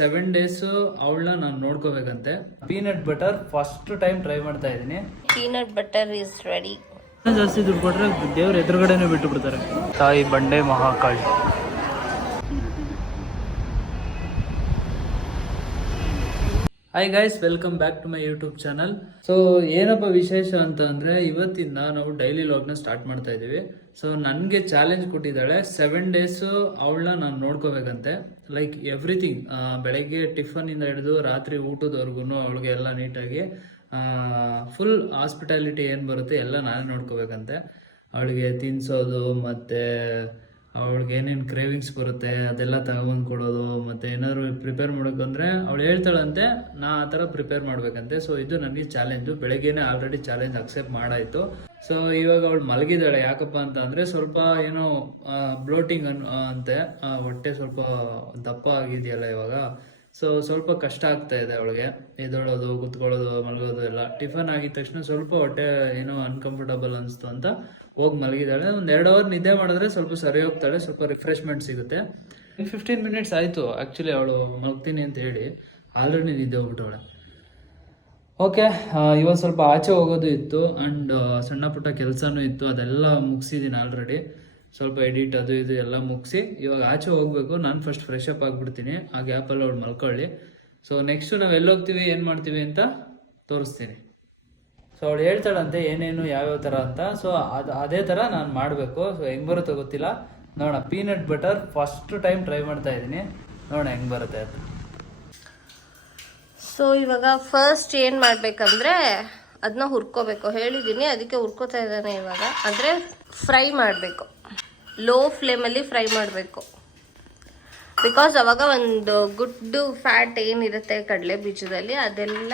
7 days ಅವಳನ್ನ ನಾನು ನೋಡ್ಕೋಬೇಕಂತೆ. Peanut butter first time try ಮಾಡ್ತಾ ಇದ್ದೀನಿ. Peanut butter is ready. ಜಾಸ್ತಿ ದುಡ್ಡು ಕೊಟ್ರೆ ದೇವ್ರ ಎದುರುಗಡೆನೆ ಬಿಟ್ಟು ಬಿಡ್ತಾರೆ. ತಾಯಿ Bande Mahakali. Hi guys, welcome back to my YouTube channel. So ಏನಪ್ಪ ವಿಶೇಷ ಅಂತ ಅಂದ್ರೆ, ಇವತ್ತಿಂದ ನಾವು ಡೈಲಿ ಲಾಗ್ನ ಸ್ಟಾರ್ಟ್ ಮಾಡ್ತಾ ಇದೀವಿ. ಸೊ ನನಗೆ ಚಾಲೆಂಜ್ ಕೊಟ್ಟಿದ್ದಾಳೆ, 7 days ಅವಳನ್ನ ನಾನು ನೋಡ್ಕೋಬೇಕಂತೆ. ಲೈಕ್ ಎವ್ರಿಥಿಂಗ್, ಬೆಳಗ್ಗೆ ಟಿಫನ್ ಇಂದ ಹಿಡಿದು ರಾತ್ರಿ ಊಟದವರೆಗೂ ಅವಳಿಗೆ ಎಲ್ಲ ನೀಟಾಗಿ ಫುಲ್ ಹಾಸ್ಪಿಟಾಲಿಟಿ ಏನು ಬರುತ್ತೆ ಎಲ್ಲ ನಾನೇ ನೋಡ್ಕೋಬೇಕಂತೆ. ಅವಳಿಗೆ ತಿನ್ಸೋದು, ಮತ್ತೆ ಅವಳಿಗೆ ಏನೇನು ಕ್ರೇವಿಂಗ್ಸ್ ಬರುತ್ತೆ ಅದೆಲ್ಲ ತಗೊಂಡು ಕೊಡೋದು, ಮತ್ತೆ ಏನಾದ್ರು ಪ್ರಿಪೇರ್ ಮಾಡೋಕಂದ್ರೆ ಅವಳು ಹೇಳ್ತಾಳಂತೆ, ನಾ ಆ ಥರ ಪ್ರಿಪೇರ್ ಮಾಡ್ಬೇಕಂತೆ. ಸೊ ಇದು ನನಗೆ ಚಾಲೆಂಜು. ಬೆಳಗ್ಗೆನೆ ಆಲ್ರೆಡಿ ಚಾಲೆಂಜ್ ಅಕ್ಸೆಪ್ಟ್ ಮಾಡಾಯಿತು. ಸೊ ಇವಾಗ ಅವಳು ಮಲಗಿದ್ದಾಳೆ. ಯಾಕಪ್ಪ ಅಂತ ಅಂದರೆ ಸ್ವಲ್ಪ ಏನೋ ಬ್ಲೋಟಿಂಗ್ ಅಂತೆ, ಹೊಟ್ಟೆ ಸ್ವಲ್ಪ ದಪ್ಪ ಆಗಿದೆಯಲ್ಲ ಇವಾಗ. ಸೊ ಸ್ವಲ್ಪ ಕಷ್ಟ ಆಗ್ತಾ ಇದೆ ಅವಳಿಗೆ ಎದ್ದೊಳೋದು, ಕುತ್ಕೊಳ್ಳೋದು, ಮಲಗೋದು ಎಲ್ಲ. ಟಿಫನ್ ಆಗಿದ ತಕ್ಷಣ ಸ್ವಲ್ಪ ಹೊಟ್ಟೆ ಏನೋ ಅನ್ಕಂಫರ್ಟಬಲ್ ಅನಿಸ್ತು ಅಂತ ಹೋಗಿ ಮಲಗಿದ್ದಾಳೆ. ಒಂದು 2 hour ನಿದ್ದೆ ಮಾಡಿದ್ರೆ ಸ್ವಲ್ಪ ಸರಿ ಹೋಗ್ತಾಳೆ, ಸ್ವಲ್ಪ ರಿಫ್ರೆಶ್ಮೆಂಟ್ ಸಿಗುತ್ತೆ. 15 minutes ಆಯಿತು ಆ್ಯಕ್ಚುಲಿ ಅವಳು ಮಲಗ್ತೀನಿ ಅಂತ ಹೇಳಿ, ಆಲ್ರೆಡಿ ನಿದ್ದೆ ಹೋಗ್ಬಿಟ್ಟವಳೆ. ಓಕೆ, ಇವಾಗ ಸ್ವಲ್ಪ ಆಚೆ ಹೋಗೋದು ಇತ್ತು ಆ್ಯಂಡ್ ಸಣ್ಣ ಪುಟ್ಟ ಕೆಲಸನೂ ಇತ್ತು, ಅದೆಲ್ಲ ಮುಗಿಸಿದ್ದೀನಿ ಆಲ್ರೆಡಿ. ಸ್ವಲ್ಪ ಎಡಿಟ್ ಅದು ಇದು ಎಲ್ಲ ಮುಗಿಸಿ ಇವಾಗ ಆಚೆ ಹೋಗ್ಬೇಕು. ನಾನು ಫಸ್ಟ್ ಫ್ರೆಶ್ ಅಪ್ ಆಗಿಬಿಡ್ತೀನಿ, ಆ ಗ್ಯಾಪಲ್ಲಿ ಅವಳು ಮಲ್ಕೊಳ್ಳಿ. ಸೊ ನೆಕ್ಸ್ಟು ನಾವು ಎಲ್ಲೋಗ್ತೀವಿ, ಏನು ಮಾಡ್ತೀವಿ ಅಂತ ತೋರಿಸ್ತೀನಿ. ಸೊ ಅವಳು ಹೇಳ್ತಾಳಂತೆ ಏನೇನು ಯಾವ್ಯಾವ ಥರ ಅಂತ. ಸೊ ಅದೇ ಥರ ನಾನು ಮಾಡಬೇಕು. ಸೊ ಹೆಂಗೆ ಬರುತ್ತೋ ಗೊತ್ತಿಲ್ಲ, ನೋಡೋಣ. Peanut butter first time try ಮಾಡ್ತಾ ಇದ್ದೀನಿ, ನೋಡೋಣ ಹೆಂಗೆ ಬರುತ್ತೆ ಅಂತ. ಸೊ ಇವಾಗ ಫಸ್ಟ್ ಏನು ಮಾಡಬೇಕಂದ್ರೆ ಅದನ್ನ ಹುರ್ಕೋಬೇಕು. ಹೇಳಿದ್ದೀನಿ, ಅದಕ್ಕೆ ಹುರ್ಕೋತಾ ಇದ್ದಾನೆ ಇವಾಗ. ಅಂದರೆ ಫ್ರೈ ಮಾಡಬೇಕು, ಲೋ ಫ್ಲೇಮಲ್ಲಿ ಫ್ರೈ ಮಾಡಬೇಕು. ಬಿಕಾಸ್ ಅವಾಗ ಒಂದು ಗುಡ್ಡು ಫ್ಯಾಟ್ ಏನಿರುತ್ತೆ ಕಡಲೆ ಬೀಜದಲ್ಲಿ ಅದೆಲ್ಲ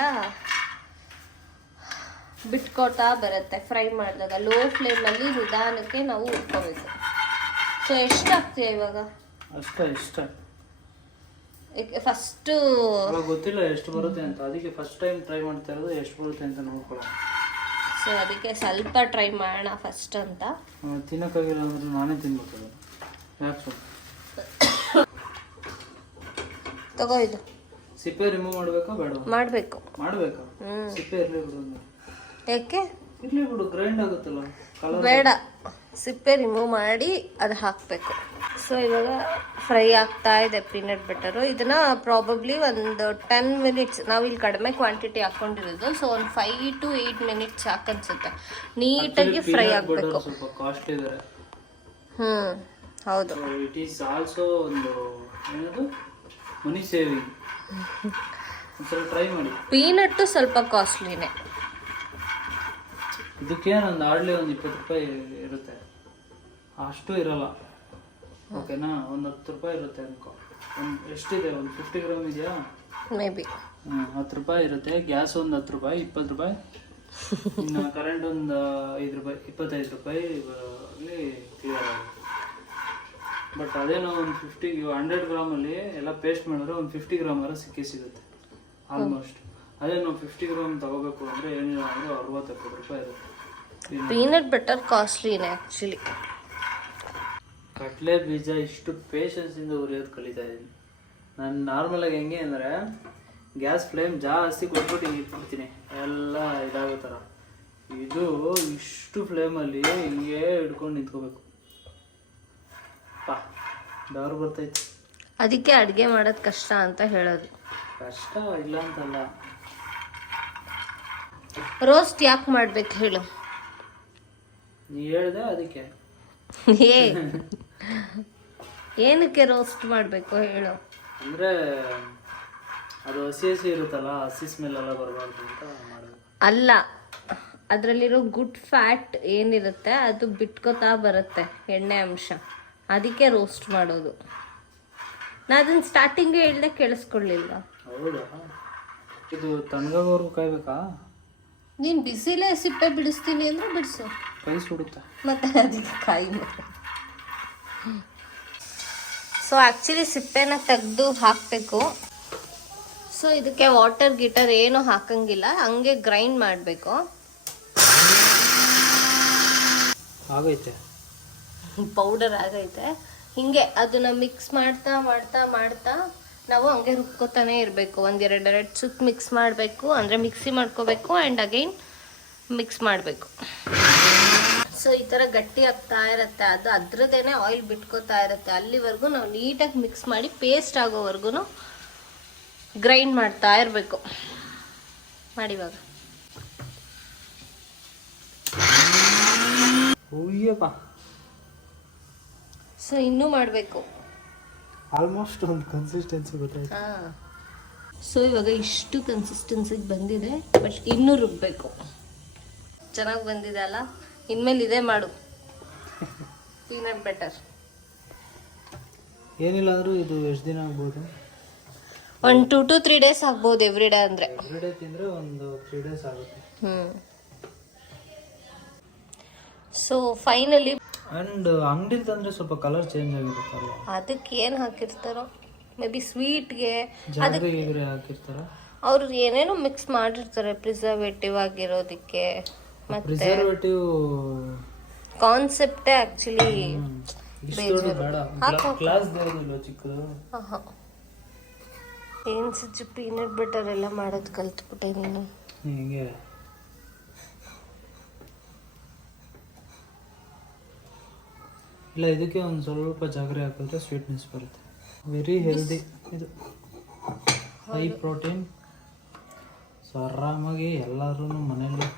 ಬಿಟ್ಕೋತಾ ಬರುತ್ತೆ ಫ್ರೈ ಮಾಡಿದಾಗ. ಲೋ ಫ್ಲೇಮಲ್ಲಿ ನಿಧಾನಕ್ಕೆ ನಾವು ಹುರ್ಕೋಬೇಕು. ಸೊ ಎಷ್ಟು ಆಗ್ತೀಯ ಇವಾಗ? ಇಷ್ಟ ಫಸ್ಟು ಗೊತ್ತಿಲ್ಲ ಎಷ್ಟು ಬರುತ್ತೆ ಅಂತ, ಅದಕ್ಕೆ ಫಸ್ಟ್ ಟೈಮ್ ಟ್ರೈ ಮಾಡ್ತಾ ಇರೋದು, ಎಷ್ಟು ಬರುತ್ತೆ ಅಂತ ನೋಡ್ಕೊಳ್ಳೋಣ. ಸೊ ಅದಕ್ಕೆ ಸ್ವಲ್ಪ ಟ್ರೈ ಮಾಡೋಣ ಫಸ್ಟ್ ಅಂತ. ತಿನ್ನಕ್ಕಾಗಿಲ್ಲ ಅಂದ್ರೆ ನಾನೇ ತಿನ್ಬೇಕು. ಯಾಕೆ ತಗೋ, ಇದು ಸಿಪ್ಪೆ ರಿಮೂವ್ ಮಾಡಬೇಕಾ ಬೇಡ? ಮಾಡಬೇಕು. ಮಾಡಬೇಕಾ? ಸಿಪ್ಪೆ ಇರಲಿ ಬಿಡು. ಯಾಕೆ ಇರಲಿ ಬಿಡು, ಗ್ರೈಂಡ್ ಆಗುತ್ತಲ್ಲ. ಬೇಡ, ಸಿಪ್ಪೆ ರಿಮೂವ್ ಮಾಡಿ ಅದು ಹಾಕಬೇಕು. ಸೊ ಇವಾಗ ಫ್ರೈ ಆಗ್ತಾ ಇದೆ ಪೀನಟ್ ಬಟರು. ಇದನ್ನ ಪ್ರಾಬಬ್ಲಿ ಒಂದು 10 minutes, ನಾವು ಇಲ್ಲಿ ಕಡಿಮೆ ಕ್ವಾಂಟಿಟಿ ಹಾಕೊಂಡಿರೋದು. ಸೊ ಒಂದು 5 to 8 minutes ಸಾಕನ್ಸುತ್ತೆ. ನೀಟಾಗಿ ಫ್ರೈ ಆಗಬೇಕು. ಸ್ವಲ್ಪ ಕಾಸ್ಟ್ಲಿ ಇದೆ. ಹೌದು. ಇಟ್ ಈಸ್ ಆಲ್ಸೋ ಒಂದು ಏನದು ಮನಿ ಸೇವಿಂಗ್. ಒಂದ್ಸಲ ಟ್ರೈ ಮಾಡಿ. ಪೀನಟ್ ಸ್ವಲ್ಪ ಕಾಸ್ಟ್ಲಿನೇ. ಇದಕ್ಕೇನು ಒಂದು ಆಡ್ಲಿ ಒಂದು 20 ರೂಪಾಯಿ ಇರುತ್ತೆ, ಅಷ್ಟು ಇರಲ್ಲ. ಓಕೆನಾ? ಒಂದು 10 ರೂಪಾಯಿ ಇರುತ್ತೆ ಅನ್ಕೋ. ಎಷ್ಟಿದೆ? ಒಂದು 50 ಗ್ರಾಮ್ ಇದೆಯಾ? ಮೇ ಬಿ 10 ರೂಪಾಯಿ ಇರುತ್ತೆ. ಗ್ಯಾಸ್ ಒಂದು 10 ರೂಪಾಯಿ, 20 ರೂಪಾಯಿ. ಇನ್ನು ಕರೆಂಟ್ ಒಂದು 5 ರೂಪಾಯಿ, 25 ರೂಪಾಯಿ ಅಲ್ಲಿ ಕ್ಲಿಯರ್ ಆಗುತ್ತೆ. ಬಟ್ ಅದೇನೋ ಒಂದು 100 ಗ್ರಾಮಲ್ಲಿ ಎಲ್ಲ ಪೇಸ್ಟ್ ಮಾಡಿದ್ರೆ ಒಂದು 50 ಗ್ರಾಮ್ ಸಿಗುತ್ತೆ ಆಲ್ಮೋಸ್ಟ್. ಅದೇ ನಾವು 50 ಗ್ರಾಮ್ ತಗೋಬೇಕು ಅಂದರೆ ಏನಿಲ್ಲ ಅಂದರೆ 60-70 ರೂಪಾಯಿ ಇರುತ್ತೆ. Peanut butter ಕಾಸ್ಟ್ಲಿನೇ actually. ಕಡಲೆ ಬೀಜ ಇಷ್ಟು ಪೇಷನ್ಸಿಂದ ಉರಿಯೋದು ಕಲಿತಾ ಇದ್ದೀನಿ ನಾನು. ನಾರ್ಮಲಾಗಿ ಹೆಂಗೆ ಅಂದರೆ ಗ್ಯಾಸ್ ಫ್ಲೇಮ್ ಜಾಸ್ತಿ ಕೊಟ್ಬಿಟ್ಟು ಇಟ್ಬಿಡ್ತೀನಿ, ಎಲ್ಲ ಇದಾಗೋ ಥರ. ಇದು ಇಷ್ಟು ಫ್ಲೇಮಲ್ಲಿ ಹಿಂಗೆ ಹಿಡ್ಕೊಂಡು ನಿಂತ್ಕೋಬೇಕು. ಡಾರು ಬರ್ತೈತೆ. ಅದಕ್ಕೆ ಅಡುಗೆ ಮಾಡೋದು ಕಷ್ಟ ಅಂತ ಹೇಳೋದು. ಕಷ್ಟ ಇಲ್ಲ ಅಂತಲ್ಲ. ರೋಸ್ಟ್ ಯಾಕೆ ಮಾಡ್ಬೇಕು ಹೇಳು? ನೀ ಹೇಳ್ದೆ ಅದಕ್ಕೆ. ಏನಕ್ಕೆ ರೋಸ್ಟ್ ಮಾಡಬೇಕು ಹೇಳು? ಅಂದರೆ ಅದು ಹಸಿ ಹಸಿ ಇರುತ್ತಲ್ಲ, ಹಸಿ ಸ್ಮೆಲ್ ಎಲ್ಲ ಬರಬಾರ್ದು ಅಂತ ಮಾಡಬೇಕು. ಅಲ್ಲ, ಅದರಲ್ಲಿರೋ ಗುಡ್ ಫ್ಯಾಟ್ ಏನಿರುತ್ತೆ ಅದು ಬಿಟ್ಕೋತಾ ಬರುತ್ತೆ, ಎಣ್ಣೆ ಅಂಶ. ಅದಕ್ಕೆ ರೋಸ್ಟ್ ಮಾಡೋದು. ನಾ ಅದನ್ನ ಸ್ಟಾರ್ಟಿಂಗ್ ಹೇಳ್ದೆ ಕೇಳಿಸ್ಕೊಳ್ಳಿಲ್ಲ. ಹೌದಾ? ಇದು ತಣ್ಣಗಾಗೋರ್ಗು ಕಾಯ್ಬೇಕಾ? ನೀನು ಬಿಸಿಲೇ ಸಿಪ್ಪೆ ಬಿಡಿಸ್ತೀನಿ ಅಂದ್ರೆ ಬಿಡಿಸು, ಕೈ ಸುಡುತ್ತೆ ಮತ್ತೆ ಅದಕ್ಕೆ ಕಾಯಿ. ಸೊ ಆ್ಯಕ್ಚುಲಿ ಸಿಪ್ಪೆನ ತೆಗೆದು ಹಾಕಬೇಕು. ಸೊ ಇದಕ್ಕೆ ವಾಟರ್ ಗೀಟರ್ ಏನು ಹಾಕಂಗಿಲ್ಲ, ಹಂಗೆ ಗ್ರೈಂಡ್ ಮಾಡಬೇಕು. ಆಗೈತೆ, ಪೌಡರ್ ಆಗೈತೆ. ಹಿಂಗೆ ಅದನ್ನ ಮಿಕ್ಸ್ ಮಾಡ್ತಾ ಮಾಡ್ತಾ ಮಾಡ್ತಾ ನಾವು ಹಂಗೆ ರುಬ್ಕೋತಾನೆ ಇರಬೇಕು. ಒಂದೆರಡು ಸುತ್ತು ಮಿಕ್ಸ್ ಮಾಡಬೇಕು, ಅಂದರೆ ಮಿಕ್ಸಿ ಮಾಡ್ಕೋಬೇಕು ಆ್ಯಂಡ್ ಅಗೈನ್ ಮಿಕ್ಸ್ ಮಾಡಬೇಕು. ಸೊ ಈ ಥರ ಗಟ್ಟಿ ಆಗ್ತಾ ಇರುತ್ತೆ, ಅದು ಅದ್ರದ್ದೇನೆ ಆಯಿಲ್ ಬಿಟ್ಕೋತಾ ಇರುತ್ತೆ. ಅಲ್ಲಿವರೆಗೂ ನಾವು ನೀಟಾಗಿ ಮಿಕ್ಸ್ ಮಾಡಿ ಪೇಸ್ಟ್ ಆಗೋವರೆಗೂ ಗ್ರೈಂಡ್ ಮಾಡ್ತಾ ಇರಬೇಕು. ಮಾಡಿವಾಗ ಸೊ ಇನ್ನೂ ಮಾಡಬೇಕು. ಆಲ್ಮೋಸ್ಟ್ ಒಂದು ಕನ್ಸಿಸ್ಟೆನ್ಸಿ ಗೊತ್ತಾಯ್ತು. ಸೊ ಇವಾಗ ಇಷ್ಟು ಕನ್ಸಿಸ್ಟೆನ್ಸಿಗೆ ಬಂದಿದೆ, ಬಟ್ ಇನ್ನೂ ರುಬ್ಬಬೇಕು. ಚೆನ್ನಾಗಿ ಬಂದಿದೆ ಅಲ್ಲ, ಇನ್ಮೇಲೆ ಇದೇ ಮಾಡು, ಪೀನಟ್ ಬಟರ್. ಏನಿಲ್ಲ ಅಂದರೂ ಇದು ಎಷ್ಟು ದಿನ ಆಗ್ಬೋದು? ಒಂದು 2 to 3 days ಆಗ್ಬೋದು ಎವ್ರಿ ಡೇ ಅಂದರೆ. ಎವ್ರಿ ಡೇ ತಿಂದರೆ ಒಂದು 3 days ಆಗುತ್ತೆ. ಸೊ ಫೈನಲಿ ಆ್ಯಂಡ್ ಅಂಗಡಿಲಿ ತಂದರೆ ಸ್ವಲ್ಪ ಕಲರ್ ಚೇಂಜ್ ಆಗಿರುತ್ತಲ್ಲ, ಅದಕ್ಕೆ ಏನು ಹಾಕಿರ್ತಾರೋ ಮೇ ಬಿ ಸ್ವೀಟ್ಗೆ ಜಾಗರಿಗೆ ಹಾಕಿರ್ತಾರೆ. ಅವ್ರು ಏನೇನೋ ಮಿಕ್ಸ್ ಮಾಡಿರ್ತಾರೆ ಪ್ರಿಸರ್ವೇಟಿವ್ ಆಗಿರೋದಕ್ಕೆ. ಮತ್ತೆ ಪ್ರಿಸರ್ವೇಟಿವ್ ಕಾನ್ಸೆಪ್ಟೇ ಆ್ಯಕ್ಚುಲಿ ಕ್ಲಾಸ್ ಚಿಕ್ಕದು. ಏನು ಸಜ್ಜು ಪೀನಟ್ ಬಟರ್ ಎಲ್ಲ ಮಾಡೋದು ಕಲ್ತ್ಬಿಟ್ಟೆ ನೀನು. ಹಿಂಗೆ ಇಲ್ಲ, ಇದಕ್ಕೆ ಒಂದು ಸ್ವಲ್ಪ ಜಾಗರಿ ಹಾಕಿದ್ರೆ ಸ್ವೀಟ್ನೆಸ್ ಬರುತ್ತೆ. ವೆರಿ ಹೆಲ್ದಿ ಇದು, ಹೈ ಪ್ರೋಟೀನ್. ಸೊ ಆರಾಮಾಗಿ ಎಲ್ಲರೂ ಮನೇಲಿ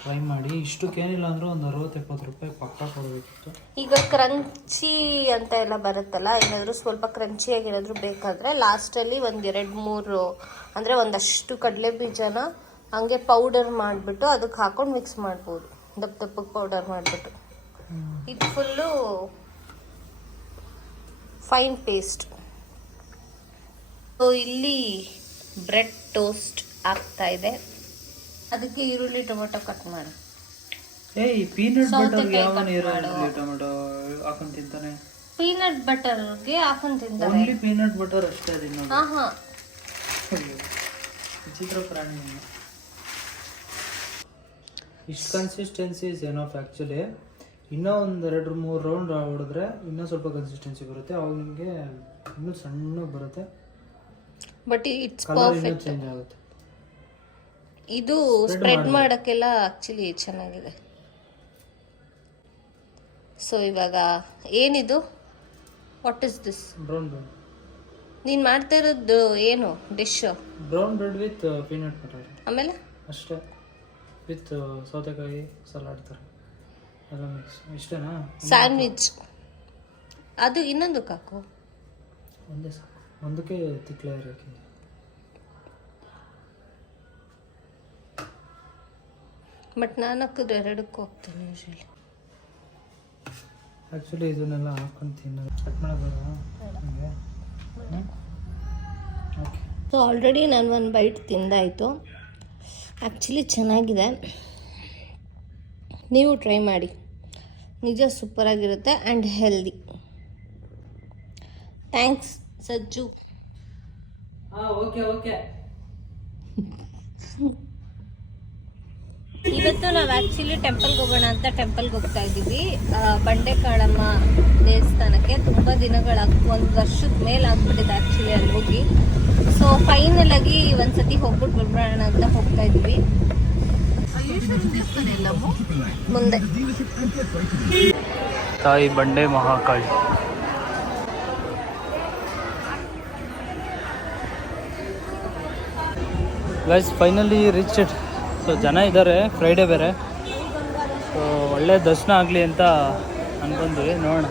ಟ್ರೈ ಮಾಡಿ. ಇಷ್ಟಕ್ಕೇನಿಲ್ಲ ಅಂದರೂ ಒಂದು 60-70 ರೂಪಾಯಿ ಪಕ್ಕ ಕೊಡಬೇಕಿತ್ತು. ಈಗ ಕ್ರಂಚಿ ಅಂತ ಎಲ್ಲ ಬರುತ್ತಲ್ಲ, ಏನಾದರೂ ಸ್ವಲ್ಪ ಕ್ರಂಚಿಯಾಗಿರೋದ್ರು ಬೇಕಾದರೆ ಲಾಸ್ಟಲ್ಲಿ 1-2-3 ಅಂದರೆ ಒಂದಷ್ಟು ಕಡಲೆ ಬೀಜನ ಹಂಗೆ ಪೌಡರ್ ಮಾಡಿಬಿಟ್ಟು ಅದಕ್ಕೆ ಹಾಕೊಂಡು ಮಿಕ್ಸ್ ಮಾಡ್ಬೋದು, ದಪ್ಪಗೆ ಪೌಡರ್ ಮಾಡಿಬಿಟ್ಟು. ಇದು ಫುಲ್ಲು ಫೈನ್ ಪೇಸ್ಟ್. ಸೊ ಇಲ್ಲಿ ಬ್ರೆಡ್ ಟೋಸ್ಟ್ ಆಗ್ತಾ ಇದೆ, ಅದಕ್ಕೆ ಈರುಳ್ಳಿ ಟೊಮೆಟೊ ಕಟ್ ಮಾಡಿ. ಈ ಪೀನಟ್ ಬಟರ್ಗೆ ಯಾವ ಈರುಳ್ಳಿ ಟೊಮೆಟೊ ಹಾಕೊಂಡು ತಿಂತಾನೆ? ಪೀನಟ್ ಬಟರ್ಗೆ ಹಾಕೊಂಡು ತಿಂತಾರೆ. ಓನ್ಲಿ ಪೀನಟ್ ಬಟರ್ ಅಷ್ಟೇ ತಿನ್ನೋದು. ಹಾಂ ವಿಚಿತ್ರ ಪ್ರಾಣಿ. ಇಷ್ಟು ಕನ್ಸಿಸ್ಟೆನ್ಸಿ ಇಸ್ ಎನಫ್ ಆ್ಯಕ್ಚುಲಿ. ಇನ್ನೂ ಒಂದು 2-3 ರೌಂಡ್ ಹೊಡೆದ್ರೆ ಇನ್ನೂ ಸ್ವಲ್ಪ ಕನ್ಸಿಸ್ಟೆನ್ಸಿ ಬರುತ್ತೆ, ಅವಾಗ ನಿಮಗೆ ಇನ್ನೂ ಸಣ್ಣ ಬರುತ್ತೆ, ಬಟ್ ಇಟ್ಸ್ ಕಲರ್ ಇನ್ನೂ ಪರ್ಫೆಕ್ಟ್. ಚೇಂಜ್ ಆಗುತ್ತೆ. ಇದು ಸ್ಪ್ರೆಡ್ ಮಾಡೋಕ್ಕೆಲ್ಲ ಆ್ಯಕ್ಚುಲಿ ಚೆನ್ನಾಗಿದೆ. ಸೊ ಇವಾಗ ಏನಿದು, what is this? Brown bread. ನೀನು ಮಾಡ್ತಾ ಇರೋದು ಏನು dish? Brown bread with peanut butter ಆಮೇಲೆ ಅಷ್ಟೇ, ವಿತ್ ಸೌತೆಕಾಯಿ ಸಲಾಡ್ ಥರ ಎಲ್ಲ ಮಿಕ್ಸ್. ಇಷ್ಟೇನಾ? ಸ್ಯಾಂಡ್ವಿಚ್. ಅದು ಇನ್ನೊಂದಕ್ಕೆ ಹಾಕು. ಒಂದೇ ಸಾಕು, ಒಂದಕ್ಕೆ ತಿಕ್ಲೆ ಇರೋಕ್ಕೆ. ಬಟ್ ನಾನು ಹಾಕಿದ್ರೆ 2ಕ್ಕೂ ಹೋಗ್ತೀನಿ ಯೂಶಲಿ. ಆ್ಯಕ್ಚುಲಿ ಇದನ್ನೆಲ್ಲ ಹಾಕೊಂಡು ತಿನ್ನೋದು ಕಟ್ ಮಾಡೋದು ಹಾಗೆ. ಓಕೆ. ಸೊ ಆಲ್ರೆಡಿ ನಾನು ಒಂದು ಬೈಟ್ ತಿಂದಾಯಿತು. ಆ್ಯಕ್ಚುಲಿ ಚೆನ್ನಾಗಿದೆ, ನೀವು ಟ್ರೈ ಮಾಡಿ, ನಿಜ ಸೂಪರಾಗಿರುತ್ತೆ ಆ್ಯಂಡ್ ಹೆಲ್ದಿ. ಥ್ಯಾಂಕ್ಸ್ ಸಜ್ಜು. Okay okay. ಇವತ್ತು ನಾವು ಆ್ಯಕ್ಚುಲಿ ಟೆಂಪಲ್ಗೆ ಹೋಗೋಣ ಅಂತ ಟೆಂಪಲ್ಗೆ ಹೋಗ್ತಾ ಇದ್ದೀವಿ, ಬಂಡೆಕಾಳಮ್ಮ ದೇವಸ್ಥಾನಕ್ಕೆ. ತುಂಬ ದಿನಗಳಾಗಿ, 1 ವರ್ಷದ ಮೇಲೆ ಆಗ್ಬಿಟ್ಟಿದೆ ಆ್ಯಕ್ಚುಲಿ ಅಲ್ಲಿ ಹೋಗಿ. ಸೊ ಫೈನಲ್ ಆಗಿ ಒಂದ್ಸತಿ ಹೋಗ್ಬಿಟ್ಟು ಬರ್ಬೋಣ ಅಂತ ಹೋಗ್ತಾ ಇದ್ದೀವಿ. ಮುಂದೆ ತಾಯಿ Bande Mahakali. Guys finally reach it. So ಜನ ಇದ್ದಾರೆ, ಫ್ರೈಡೇ ಬೇರೆ. ಸೊ ಒಳ್ಳೆ ದರ್ಶನ ಆಗಲಿ ಅಂತ ಅನ್ಕೊಂಡ್ವಿ, ನೋಡೋಣ.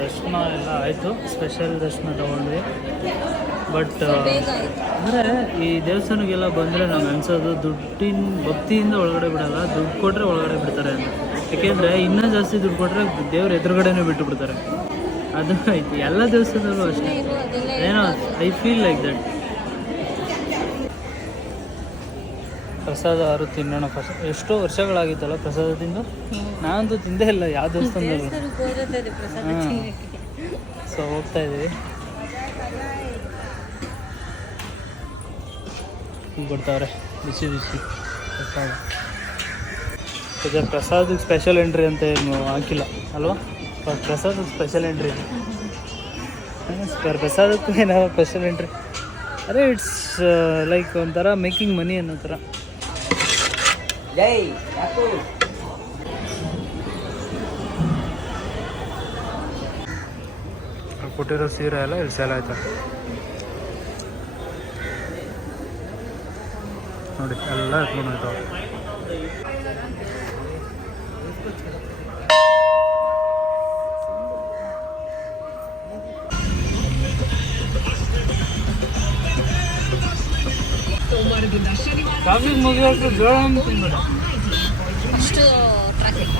ದರ್ಶನ ಎಲ್ಲ ಆಯಿತು, ಸ್ಪೆಷಲ್ ದರ್ಶನ ತಗೊಂಡ್ವಿ. ಬಟ್ ಅಂದರೆ ಈ ದೇವಸ್ಥಾನಕ್ಕೆಲ್ಲ ಬಂದರೆ ನಂಗೆ ಅನ್ಸೋದು ದುಡ್ಡಿನ ಭಕ್ತಿಯಿಂದ ಒಳಗಡೆ ಬಿಡಲ್ಲ, ದುಡ್ಡು ಕೊಟ್ಟರೆ ಒಳಗಡೆ ಬಿಡ್ತಾರೆ ಅಂತ. ಯಾಕೆಂದರೆ ಇನ್ನೂ ಜಾಸ್ತಿ ದುಡ್ಡು ಕೊಟ್ಟರೆ ದೇವ್ರ ಎದುರುಗಡೆನೇ ಬಿಟ್ಟು ಬಿಡ್ತಾರೆ. ಅದು ಐತಿ ಎಲ್ಲ ದೇವಸ್ಥಾನದಲ್ಲೂ ಅಷ್ಟೇ. ಏನೋ ಐ ಫೀಲ್ ಲೈಕ್ ದಟ್. ಪ್ರಸಾದ ಯಾರು ತಿನ್ನೋಣ ಫಸ್ಟ್. ಎಷ್ಟೋ ವರ್ಷಗಳಾಗಿತ್ತಲ್ಲ ಪ್ರಸಾದ ತಿಂದು. ನಾನಂತೂ ತಿಂದೇ ಇಲ್ಲ ಯಾವ ದೇವಸ್ಥಾನದಲ್ಲೂ. ಸೊ ಹೋಗ್ತಾ ಇದ್ದೀವಿ. ಈಗ ಕೊಡ್ತಾವ್ರೆ ಬಿಸಿ ಬಿಸಿ ಪ್ರಸಾದ. ಇದು ಪ್ರಸಾದಕ್ಕೆ ಸ್ಪೆಷಲ್ ಎಂಟ್ರಿ ಅಂತ ಏನು ಹಾಕಿಲ್ಲ ಅಲ್ವಾ? ಪ್ರಸಾದಕ್ಕೆ ಸ್ಪೆಷಲ್ ಎಂಟ್ರಿ, ಪ್ರಸಾದಕ್ಕೂ ಏನಾದ್ರು ಸ್ಪೆಷಲ್ ಎಂಟ್ರಿ. ಅದೇ ಇಟ್ಸ್ ಲೈಕ್ ಒಂಥರ ಮೇಕಿಂಗ್ ಮನಿ ಅನ್ನೋ ಥರ. ಕೊಟ್ಟಿರೋ ಸೀರೆ ಎಲ್ಲ ಇಲ್ಲಿ ಸೇಲ್ ಆಯ್ತು ನೋಡಿ, ಎಲ್ಲ ಎತ್ಕೊಂಡು ಹೋಯ್ತಾವೆ. ಟ್ರಾಫಿಕ್ ಮುಗಿಯೋಷ್ಟು ಜೋಳ ತುಂಬಿಡ ಅಷ್ಟು ಟ್ರಾಫಿಕ್.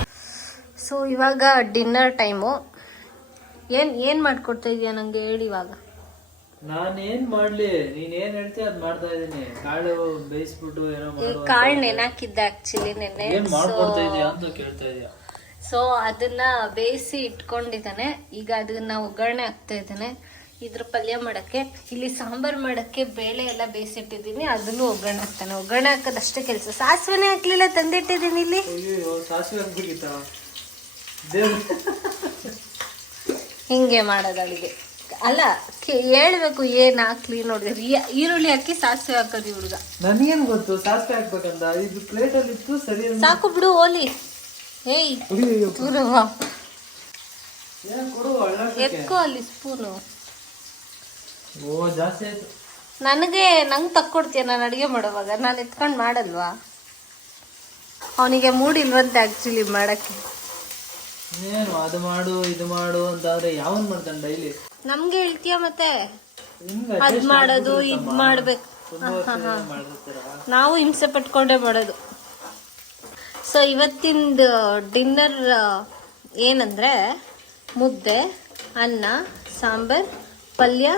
ಸೊ ಇವಾಗ ಡಿನ್ನರ್ ಟೈಮು. ಏನು ಮಾಡ್ಕೊಡ್ತಾ ಇದೀಯಾ ನಂಗೆ ಹೇಳಿ ಇವಾಗ. ನಾನೇನ್ ಮಾಡ್ಲಿ, ನೀನ್ ಏನ್ ಹೇಳ್ತೀಯ ಅದ್ ಮಾಡ್ತಾ ಇದೀನಿ. ಕಾಳು ಬೇಯಿಸ್ಬಿಟ್ಟು ಏನೋ ಕಾಳು ನೆನಾಕಿದ್ದೆ ಆಕ್ಚುಲಿ ನೆನ್ನೆ. ಏನ್ ಮಾಡ್ಕೊಡ್ತಾ ಇದೀಯ ಅಂತ ಕೇಳ್ತಾ ಇದೀಯ. ಸೊ ಅದನ್ನ ಬೇಯಿಸಿ ಇಟ್ಕೊಂಡಿದ್ದಾನೆ. ಈಗ ಅದನ್ನ ಒಗ್ಗರಣೆ ಹಾಕ್ತಾ ಇದ್ದಾನೆ ಇದ್ರ ಪಲ್ಯ ಮಾಡಕ್ಕೆ. ಇಲ್ಲಿ ಸಾಂಬಾರ್ ಮಾಡಕ್ಕೆ ಬೇಳೆ ಎಲ್ಲ ಬೇಯಿಸಿಟ್ಟಿದ್ದೀನಿ, ಅದನ್ನು ಒಗ್ಗರಣೆ ಹಾಕ್ತಾನೆ. ಒಗ್ಗರಣೆ ಹಾಕೋದಷ್ಟೇ ಕೆಲಸ. ಸಾಸಿವೆನೇ ಹಾಕ್ಲಿಲ್ಲ, ತಂದಿಟ್ಟಿದ್ದೀನಿ ಇಲ್ಲಿ. ಸಾಸಿವೆ ಹಾಕ್ಬೇಕಿತ್ತ? ಹಿಂಗೆ ಮಾಡೋದು ಅಡಿಗೆ ಅಲ್ಲ, ಹೇಳ್ಬೇಕು ಏನ್ ಹಾಕ್ಲಿ. ನೋಡಿದ್ರೆ ಈರುಳ್ಳಿ ಹಾಕಿ ಸಾಸಿವೆ ಹಾಕೋದು ಈ ಹುಡುಗ. ನನ್ಗೇನ್ ಗೊತ್ತು ಸಾಸಿವೆ ಹಾಕ್ಬೇಕಂತ. ಇದು ಪ್ಲೇಟ್ ಅಲ್ಲಿ ಇತ್ತು, ಸರಿ ಸಾಕು ಬಿಡು ಓಲಿ. ಏಯ್ ಎತ್ಕೋ ಅಲ್ಲಿ ಸ್ಪೂನು. ಓ ಜಾಸ್ತಿ ಆಯ್ತು. ನಂಗೆ ತಕ್ಕೊಡ್ತೀಯ ನಾನು ಅಡಿಗೆ ಮಾಡೋವಾಗ? ನಾನು ಎತ್ಕೊಂಡು ಮಾಡಲ್ವಾ? ಅವನಿಗೆ ಮೂಡಿಲ್ವಂತೆ ಆಕ್ಚುಲಿ ಮಾಡಕ್ಕೆ. ಏನು ಅದು ಮಾಡು ಇದು ಮಾಡು ಅಂತಾದ್ರೆ ಯಾವನ್ ಮಾಡ್ತಾನೆ ಡೈಲಿ? ನಮ್ಗೆ ಹೇಳ್ತೀಯ ಮತ್ತೆ ಅದ್ ಮಾಡೋದು ಇದ್ ಮಾಡ್ಬೇಕು. ನಾವು ಹಿಂಸೆ ಪಟ್ಕೊಂಡೇ ಮಾಡೋದು. ಸೊ ಇವತ್ತಿಂದ ಡಿನ್ನರ್ ಏನಂದ್ರೆ ಮುದ್ದೆ, ಅನ್ನ, ಸಾಂಬಾರ್, ಪಲ್ಯ,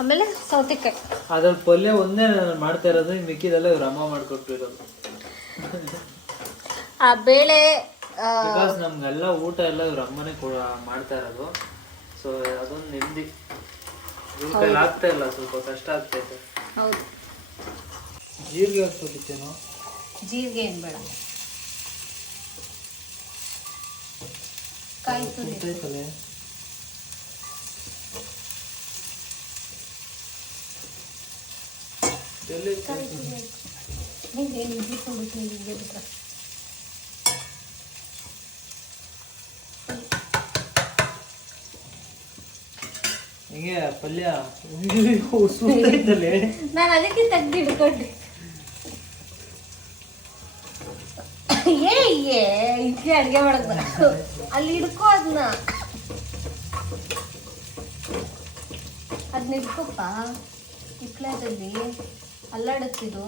ಆಮೇಲೆ ಸೌತೆಕಾಯಿ. ಅದ್ರ ಪಲ್ಯ ಒಂದೇ ನಾನು ಮಾಡ್ತಾ ಇರೋದು, ಮಿಕ್ಕಿದೆಲ್ಲ ಇವ್ರ ಅಮ್ಮ ಮಾಡ್ಕೊಟ್ಟಿರೋದು. ಆ ಬೇಳೆ ಬಿಕಾಸ್ ನಮ್ಗೆಲ್ಲ ಊಟ ಎಲ್ಲ ಇವ್ರ ಅಮ್ಮನೇ ಮಾಡ್ತಾ ಇರೋದು. ಸೊ ಅದೊಂದು ನೆಮ್ಮದಿ. ಇವ್ರ ಕೈಲಿ ಆಗ್ತಾ ಇಲ್ಲ, ಸ್ವಲ್ಪ ಕಷ್ಟ ಆಗ್ತೈತೆ. ಹೌದು. ಜೀರಿಗೆ ಹಾಕ್ಬೇಕಿತ್ತೇನೋ? ಜೀರಿಗೆ ಏನ್ ಬೇಡ, ಕಾಯಿ ತುರಿ. ಹಿಂಗೆ ಪಲ್ಯ ನಾನು ಅದಕ್ಕೆ ತೆಗ್ದು ಹಿಡ್ಕೊಂಡೆ. ಇದಕ್ಕೆ ಅಡ್ಗೆ ಮಾಡಕ್ ಅಲ್ಲಿ ಹಿಡ್ಕೋ, ಅದನ್ನ ಹಿಡ್ಕೊಪ್ಪ. ಇಕ್ಲದಲ್ಲಿ ಅಲ್ಲಾಡುತ್ತಿದ್ದು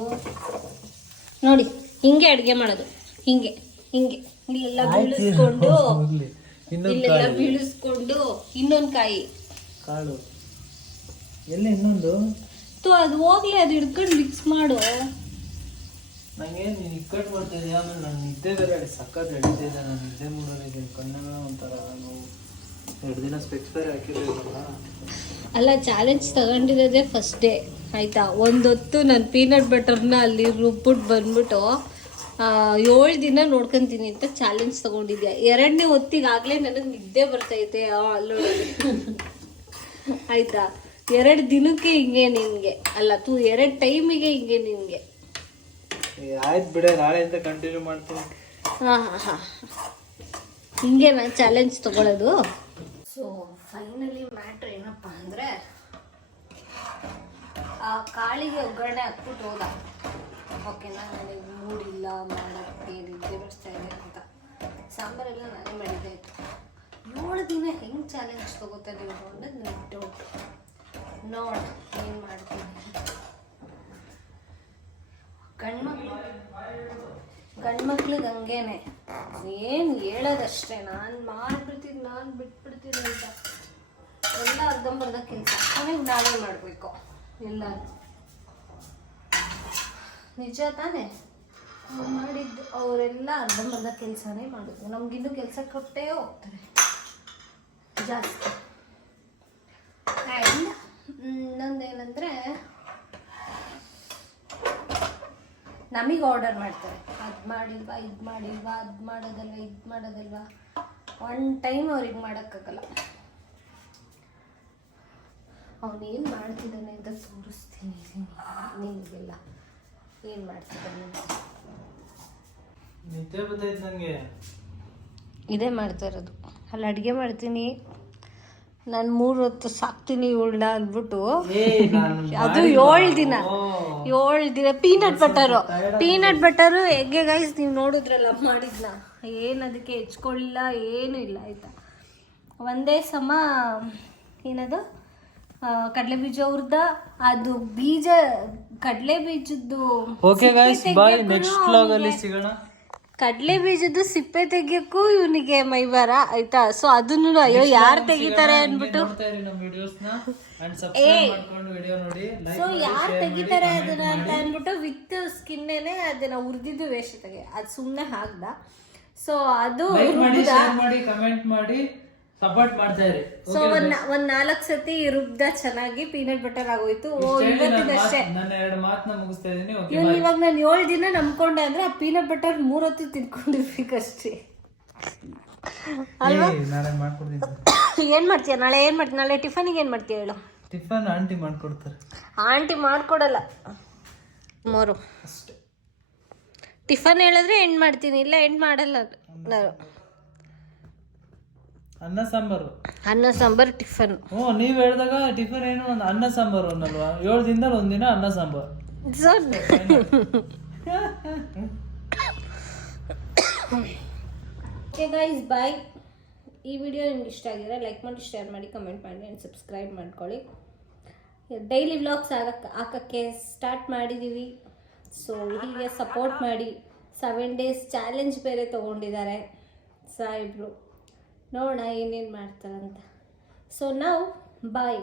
ನೋಡಿ. ಹಿಂಗೆ ಅಡ್ಗೆ ಮಾಡೋದು, ಹಿಂಗೆ ಹಿಂಗೆ ಇಲ್ಲೆಲ್ಲ ಬೀಳಿಸ್ಕೊಂಡು, ಇಲ್ಲೆಲ್ಲ ಬೀಳಿಸ್ಕೊಂಡು ಇನ್ನೊಂದು ಕಾಯಿ ಕಾಳು ಎಲ್ಲ ಇನ್ನೊಂದು ಅದು ಹೋಗ್ಲಿ, ಅದು ಹಿಡ್ಕೊಂಡು ಮಿಕ್ಸ್ ಮಾಡು. ನಂಗೆ ನೀನು ಇಕ್ಕಟ್ಟು ಮಾಡ್ತಾ ಇದೆಯಾ? ಆಮೇಲೆ ನಾನು ನಿದ್ದೆ ಬೇರೆ ಸಕ್ಕತ್ ಎಡಿತಿದ್ದೆ. ನಾನು ನಿದ್ದೆ ಮೂಡೋರಿದ್ದೀನಿ, ಕಣ್ಣೆಲ್ಲ ಒಂಥರ. ನಾನು 2 ದಿನ ಸ್ಪೆಕ್ಸ್ ಬೇರೆ ಹಾಕಿರಲಿಲ್ಲ. ಅಲ್ಲ, ಚಾಲೆಂಜ್ ತಗೊಂಡಿರೋದೇ ಫಸ್ಟ್ ಡೇ ಆಯ್ತಾ. ಒಂದೊತ್ತು ನಾನು ಪೀನಟ್ ಬಟರ್ನ ಅಲ್ಲಿ ರುಬ್ಬಿಟ್ಟು ಬಂದ್ಬಿಟ್ಟು 7 ದಿನ ನೋಡ್ಕೊಂತೀನಿ ಅಂತ ಚಾಲೆಂಜ್ ತಗೊಂಡಿದ್ದೆ. 2ನೇ ಹೊತ್ತಿಗಾಗಲೇ ನನಗೆ ನಿದ್ದೆ ಬರ್ತೈತೆ ಅಲ್ಲೋಡಿ ಆಯ್ತಾ. 2 ದಿನಕ್ಕೆ ಹಿಂಗೆ ನಿನ್ಗೆ ಅಲ್ಲ, 2 ಟೈಮಿಗೆ ಹಿಂಗೆ ನಿನ್ಗೆ. ಆಯ್ತು ಬಿಡ, ನಾಳೆಯಿಂದ ಕಂಟಿನ್ಯೂ ಮಾಡ್ತೀನಿ. ಹಾ ಹಿಂಗೆ ನಾನು ಚಾಲೆಂಜ್ ತಗೊಳ್ಳೋದು. ಸೊ ಫೈನಲಿ ಮ್ಯಾಟ್ರ್ ಏನಪ್ಪ ಅಂದರೆ, ಆ ಕಾಳಿಗೆ ಒಗ್ಗರಣೆ ಹಾಕ್ಬಿಟ್ಟು ಹೋದ. ಓಕೆನಾ, ನನಗೆ ಮೂಡಿಲ್ಲ ಮಾಡೋಕ್ಕೆ, ನಿದ್ದೆ ಬರ್ತಾ ಇದೆ ಅಂತ. ಸಾಂಬಾರೆಲ್ಲ ನಾನೇ ಮಾಡಿದ್ದೆ. 7 ದಿನ ಹೆಂಗೆ ಚಾಲೆಂಜ್ ತಗೋತಾ ಇದ್ದೀವಿ ಅನ್ನೋದು ನನಗೆ ಡೌಟ್. ನೋಡ ಏನು ಮಾಡ್ತೀನಿ. ಗಂಡ್ಮಕ್ಳಿಗೆ ಹಂಗೇನೆ, ಏನು ಹೇಳೋದಷ್ಟೇ. ನಾನು ಮಾಡ್ಬಿಡ್ತೀನಿ, ನಾನು ಬಿಟ್ಬಿಡ್ತೀನಿ ಅಂತ ಎಲ್ಲ ಅರ್ಧಂಬರ್ಧ ಕೆಲಸ ಕೊನೆಗೆ ನಾವೇ ಮಾಡಬೇಕು ಎಲ್ಲ. ನಿಜ ತಾನೇ? ಮಾಡಿದ್ದು ಅವರೆಲ್ಲ ಅರ್ಧಂಬರ್ಧ ಕೆಲಸನೇ ಮಾಡೋದು. ನಮಗಿನ್ನೂ ಕೆಲಸ ಕೊಟ್ಟೇ ಹೋಗ್ತಾರೆ ಜಾಸ್ತಿ. ಆ್ಯಂಡ್ ಇನ್ನೊಂದೇನೆಂದರೆ, ನಮಗೆ ಆರ್ಡರ್ ಮಾಡ್ತಾರೆ, ಅದು ಮಾಡಿಲ್ವಾ, ಇದು ಮಾಡಿಲ್ವಾ, ಅದು ಮಾಡೋದಲ್ವಾ, ಇದು ಮಾಡೋದಲ್ವಾ. ಒನ್ ಟೈಮ್ ಅವ್ರಿಗೆ ಮಾಡೋಕ್ಕಾಗಲ್ಲ. ಅವನೇನು ಮಾಡ್ತಿದ್ದಾನೆ ಅಂತ ತೋರಿಸ್ತೀನಿ ನಿಮಗೆಲ್ಲ. ಏನು ಮಾಡ್ತಿದ್ದಾನೆ ನಿದ್ದೆ ಬರ್ತೈತೆ ನನಗೆ. ಇದೇ ಮಾಡ್ತಾ ಇರೋದು. ಅಲ್ಲಿ ಅಡುಗೆ ಮಾಡ್ತೀನಿ, ನಾನು 3 ಹೊತ್ತು ಸಾಕ್ತೀನಿ ಇವಳನ್ನ ಅಂದ್ಬಿಟ್ಟು. ಅದು 7 ದಿನ ಪೀನಟ್ ಬಟರು ಹೆಗ್ಗೆ ಗೈಸ್. ನೀವು ನೋಡಿದ್ರಲ್ಲ ಮಾಡಿದ್ನ, ಏನು ಅದಕ್ಕೆ ಹೆಚ್ಕೊಳ್ಳಿಲ್ಲ, ಏನೂ ಇಲ್ಲ ಆಯಿತಾ. ಒಂದೇ ಸಮ ಏನದು ಕಡಲೆ ಬೀಜ ಹುರ್ದ, ಅದು ಬೀಜ ಕಡಲೆ ಬೀಜದ್ದು. ಓಕೆ ಗೈಸ್, ಬಾಯ್, ನೆಕ್ಸ್ಟ್ ವ್ಲಾಗ್ ಅಲ್ಲಿ ಸಿಗೋಣ. ಕಡಲೆ ಬೀಜದ್ದು ಸಿಪ್ಪೆ ತೆಗಿಯಕ್ಕೂ ಇವನಿಗೆ ಮೈವಾರ ಆಯ್ತಾ. ಸೊ ಅದನ್ನು ಅಯ್ಯೋ ಯಾರು ತೆಗಿತಾರೆ ಅಂದ್ಬಿಟ್ಟು, ಸೊ ಯಾರು ತೆಗಿತಾರೆ ಅದನ್ನ ಅಂತ ಅಂದ್ಬಿಟ್ಟು ವಿತ್ ಸ್ಕಿನ್ನೇನೆ ಅದನ್ನ ಹುರಿದಿದ್ದು ವೇಸ್ಟ್ ತೆಗೆ, ಅದು ಸುಮ್ಮನೆ ಹಾಕ್ದ. ಸೊ ಅದು ಕಮೆಂಟ್ ಮಾಡಿ ಸಪೋರ್ಟ್ ಮಾಡ್ತಾ ಇರಿ. ಸೊ ಒಂದ್ 4 ಸತಿ ರುಬ್ದ ಚೆನ್ನಾಗಿ ಪೀನಟ್ ಬಟರ್ ಆಗೋಯ್ತು. ಇವತ್ತಿನಷ್ಟೇ ನನ್ನ 2 ಮಾತನ್ನ ಮುಗಿಸ್ತಾ ಇದೀನಿ. ಇವಾಗ ನಾನು 7 ದಿನ ನಂಬ್ಕೊಂಡೆ ಅಂದ್ರೆ ಆ ಪೀನಟ್ ಬಟರ್ 3 ಹೊತ್ತು ತಿನ್ಕೊಂಡಿರ್ಬೇಕಷ್ಟೇ ಅಲ್ವಾ. ಏನ್ ಮಾಡ್ತೀಯ ನಾಳೆ? ಏನ್ ಮಾಡ್ತೀಯ ನಾಳೆ ಟಿಫನ್ಗೆ? ಏನ್ ಮಾಡ್ತೀಯ ಹೇಳು? ಟಿಫನ್ ಆಂಟಿ ಮಾಡ್ಕೊಡ್ತಾರೆ. ಆಂಟಿ ಮಾಡ್ಕೊಡಲ್ಲ. ಮೋರು ಅಷ್ಟೇ. ಟಿಫನ್ ಹೇಳಿದ್ರೆ ಎಂಡ್ ಮಾಡ್ತೀನಿ, ಇಲ್ಲ ಎಂಡ್ ಮಾಡಲ್ಲ ನಾನು. ಅನ್ನ ಸಾಂಬಾರು ಟಿಫನ್. ನೀವ್ ಹೇಳಿದಾಗ ಟಿಫನ್ ಏನು ಒಂದು ಅನ್ನ ಸಾಂಬಾರು ಅನ್ನಲ್ವಾ? 7 ದಿನದಲ್ಲಿ 1 ದಿನ ಅನ್ನ ಸಾಂಬಾರು. ಓಕೆ ಗೈಸ್, ಬಾಯ್. ಈ ವಿಡಿಯೋ ನಿಮ್ಗೆ ಇಷ್ಟ ಆಗಿದ್ರೆ ಲೈಕ್ ಮಾಡಿ, ಶೇರ್ ಮಾಡಿ, ಕಮೆಂಟ್ ಮಾಡಿ ಆ್ಯಂಡ್ ಸಬ್ಸ್ಕ್ರೈಬ್ ಮಾಡ್ಕೊಳ್ಳಿ. ಡೈಲಿ ವ್ಲಾಗ್ಸ್ ಹಾಕೋಕ್ಕೆ ಸ್ಟಾರ್ಟ್ ಮಾಡಿದ್ದೀವಿ. ಸೊ ಹೀಗೆ ಸಪೋರ್ಟ್ ಮಾಡಿ. 7 ಡೇಸ್ ಚಾಲೆಂಜ್ ಬೇರೆ ತೊಗೊಂಡಿದ್ದಾರೆ ಸಾಹೇಬ್ರು. ನೋಡೋಣ ಏನೇನು ಮಾಡ್ತಾರಂತ. ಸೊ ನಾವು ಬಾಯ್.